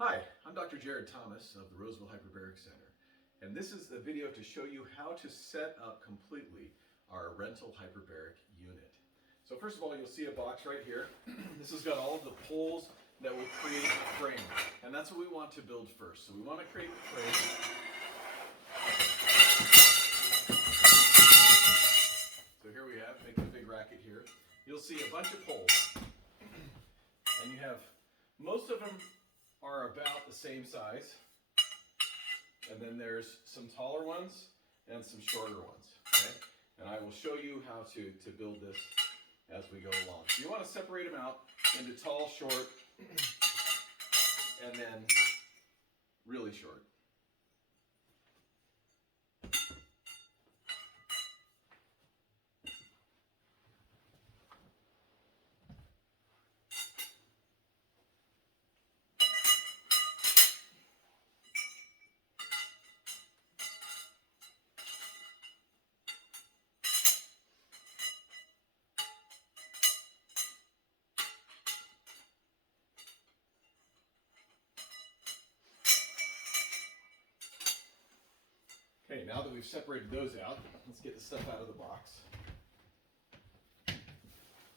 Hi, I'm Dr. Jared Thomas of the Roseville Hyperbaric Center, and this is a video to show you how to set up completely our rental hyperbaric unit. So first of all, you'll see a box right here. This has got all of the poles that will create the frame, and that's what we want to build first. So we want to create the frame. So here we have, making a big racket here. You'll see a bunch of poles, and you have, most of them are about the same size, and then there's some taller ones and some shorter ones, okay? And I will show you how to build this as we go along. So you want to separate them out into tall, short, and then really short. Okay, now that we've separated those out, let's get the stuff out of the box.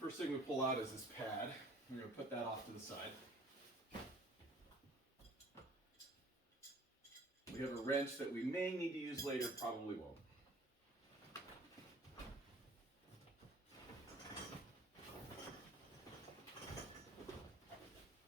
First thing we pull out is this pad. We're going to put that off to the side. We have a wrench that we may need to use later, probably won't.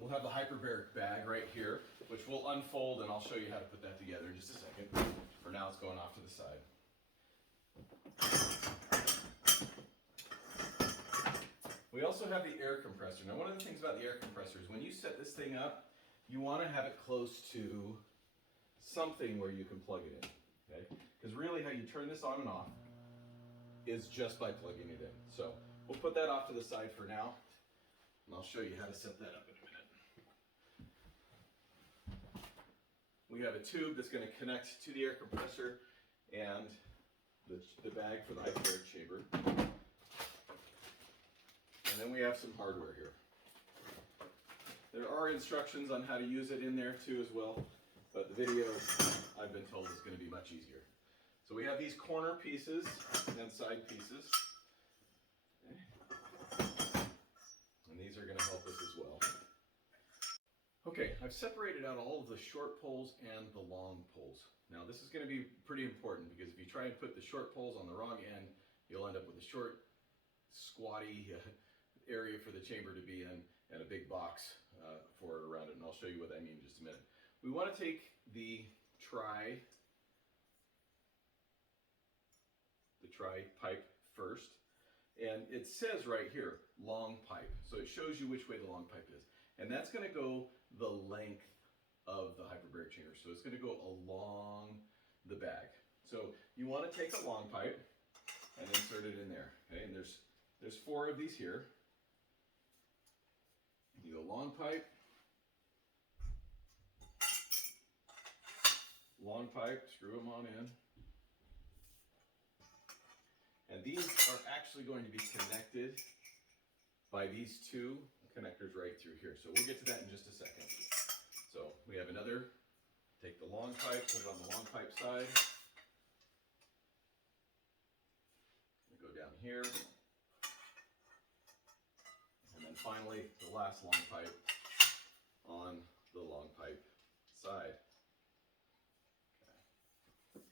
We'll have the hyperbaric bag right here, which we'll unfold, and I'll show you how to put that together in just a second. For now, it's going off to the side. We also have the air compressor. Now, one of the things about the air compressor is when you set this thing up, you want to have it close to something where you can plug it in, okay? Because really how you turn this on and off is just by plugging it in. So we'll put that off to the side for now, and I'll show you how to set that up in a minute. We have a tube that's going to connect to the air compressor and the bag for the hyperbaric chamber. And then we have some hardware here. There are instructions on how to use it in there too as well, but the video, I've been told, is going to be much easier. So we have these corner pieces and side pieces. Okay. And these are going to help us as well. Okay, I've separated out all of the short poles and the long poles. Now this is going to be pretty important because if you try and put the short poles on the wrong end, you'll end up with a short, squatty area for the chamber to be in and a big box for it around it, and I'll show you what that means in just a minute. We want to take the tri pipe first, and it says right here, long pipe. So it shows you which way the long pipe is. And that's going to go the length of the hyperbaric chamber. So it's going to go along the bag. So you want to take a long pipe and insert it in there. Okay, and there's 4 of these here. You go long pipe, screw them on in. And these are actually going to be connected by these 2 connectors right through here. So we'll get to that in just a second. So we have another, take the long pipe, put it on the long pipe side. We go down here. And then finally, the last long pipe on the long pipe side. Okay.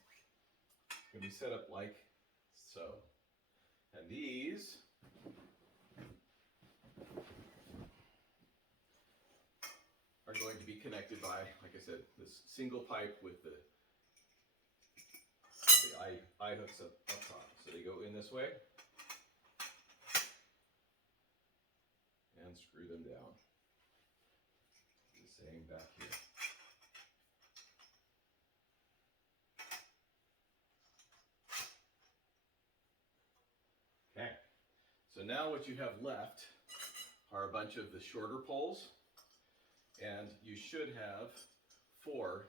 It's going to be set up like so. And these are going to be connected by, like I said, this single pipe with the eye hooks up top. So they go in this way and screw them down. The same back here. Okay, so now what you have left are a bunch of the shorter poles. And you should have 4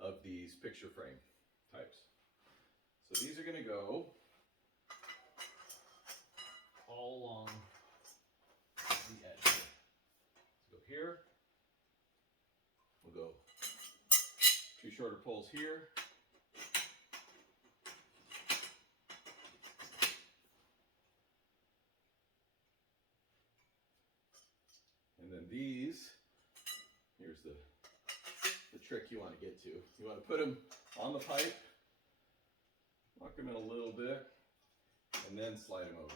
of these picture frame types. So these are going to go all along the edge. Let's go here shorter poles here. And then these, here's the trick you want to get to. You want to put them on the pipe, lock them in a little bit, and then slide them over.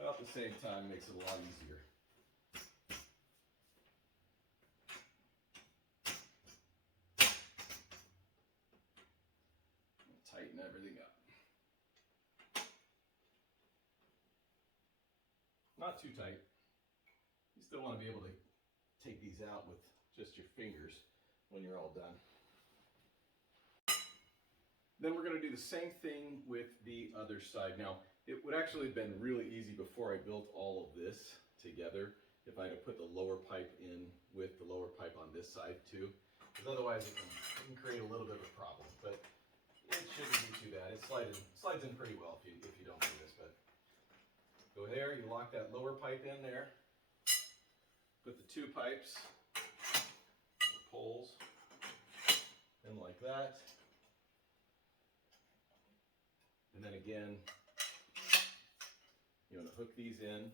About the same time, makes it a lot easier. Tighten everything up. Not too tight. You still want to be able to take these out with just your fingers when you're all done. Then we're going to do the same thing with the other side. Now, it would actually have been really easy before I built all of this together if I had put the lower pipe in with the lower pipe on this side too, because otherwise it can create a little bit of a problem. But it shouldn't be too bad. It slides in pretty well if you don't do this. But go there, you lock that lower pipe in there. Put the two pipes, or poles, in like that. And then again, you want to hook these in.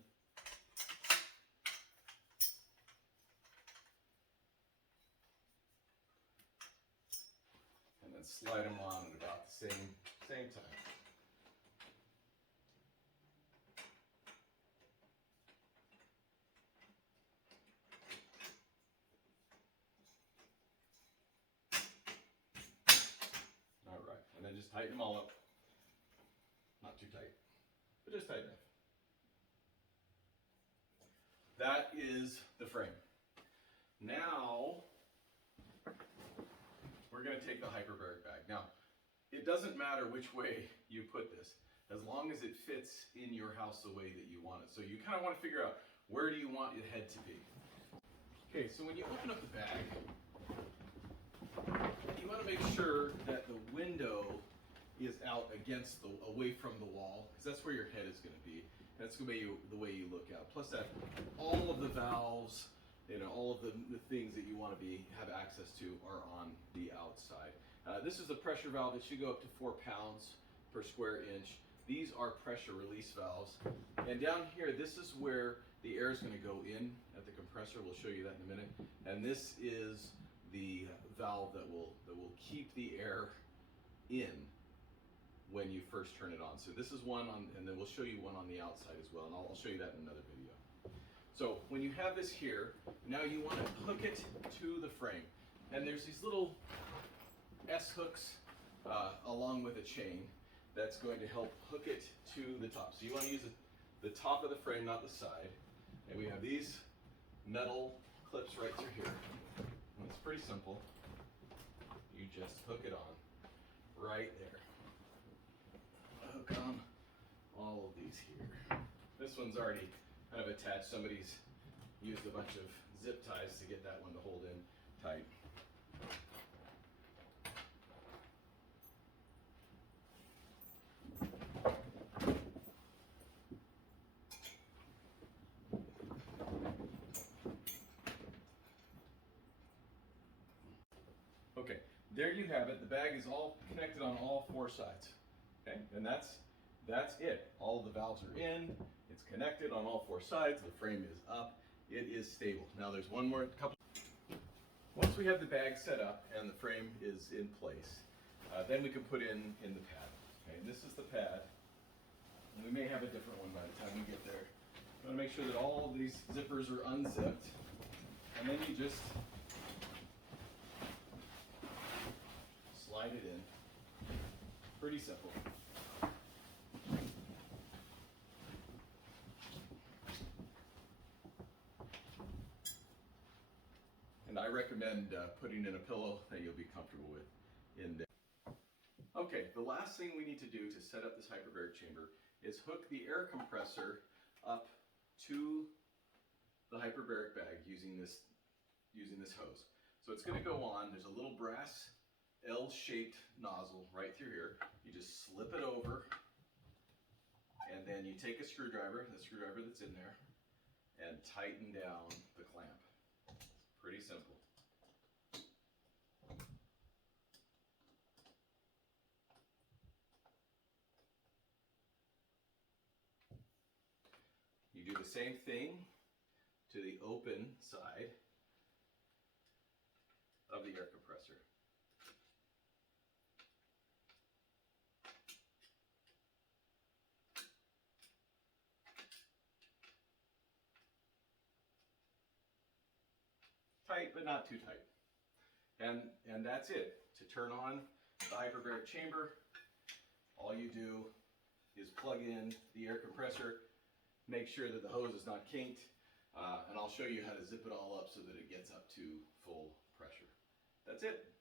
And then slide them on at about the same time. All right, and then just tighten them all up. Not too tight, but just tight enough. That is the frame. Now, we're going to take the hyperbaric bag. Now, it doesn't matter which way you put this, as long as it fits in your house the way that you want it. So you kind of want to figure out, where do you want your head to be? Okay, so when you open up the bag, you want to make sure that the window is out against away from the wall, because that's where your head is going to be. That's going to be the way you look out. Plus that all of the valves, all of the things that you want to have access to are on the outside. This is a pressure valve. It should go up to 4 pounds per square inch. These are pressure release valves. And down here, this is where the air is going to go in at the compressor. We'll show you that in a minute. And this is the valve that will keep the air in when you first turn it on. So this is one on, and then we'll show you one on the outside as well, and I'll show you that in another video. So when you have this here, now you want to hook it to the frame. And there's these little S hooks along with a chain that's going to help hook it to the top. So you want to use the top of the frame, not the side. And we have these metal clips right through here. And it's pretty simple. You just hook it on right there. Hook on all of these here. This one's already kind of attached. Somebody's used a bunch of zip ties to get that one to hold in tight. Okay, there you have it. The bag is all connected on all 4 sides. Okay, and that's it. All the valves are in. It's connected on all 4 sides. The frame is up. It is stable. Now there's one more couple. Once we have the bag set up and the frame is in place, then we can put in the pad. Okay, and this is the pad. And we may have a different one by the time we get there. You want to make sure that all of these zippers are unzipped, and then you just slide it in. Pretty simple. And I recommend putting in a pillow that you'll be comfortable with in there. Okay, the last thing we need to do to set up this hyperbaric chamber is hook the air compressor up to the hyperbaric bag using this hose. So it's going to go on. There's a little brass L-shaped nozzle right through here. You just slip it over, and then you take a screwdriver, the screwdriver that's in there, and tighten down the clamp. Pretty simple. You do the same thing to the open side of the air compressor. Tight, but not too tight. And that's it. To turn on the hyperbaric chamber, all you do is plug in the air compressor, make sure that the hose is not kinked, and I'll show you how to zip it all up so that it gets up to full pressure. That's it.